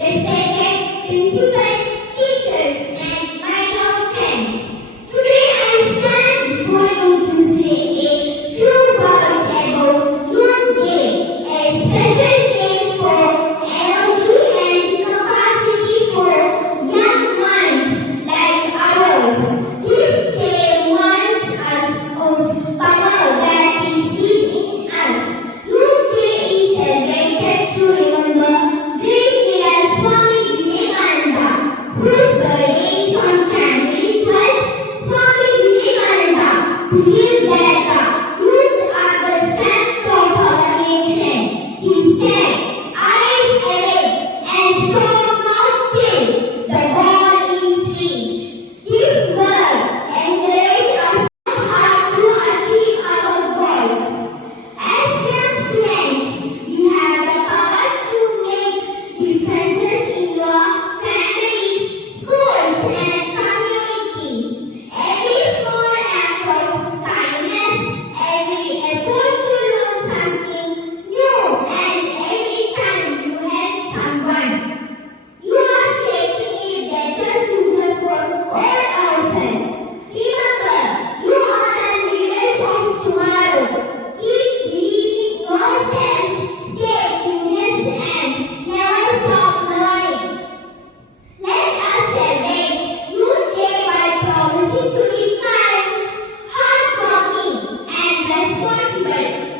Respected principal, teachers, and my dear friends, today I stand before you to say a few words about Youth Day, a special day for energy and capacity for young minds like ours. This day reminds us of power that is within us. Youth Day is celebrated to remember great leaders Swami Vivekananda, whose birthday is on January 12th. Swami Vivekananda believed that the youth are the strength of our nation. He said, "Eyes awake and stop not till the goal is reached." This word encourages us how to achieve our goals. As young students, you have the power to make differences in your families, schools, and communities. Every small act of kindness, every effort to learn something new, and every time you help someone, you are shaping a better future for all of us. Remember, you are the leaders of tomorrow. Keep believing yourself, stay curious, and never stop learning. Let us celebrate Youth Day by promising to be kind, hardworking, and responsible.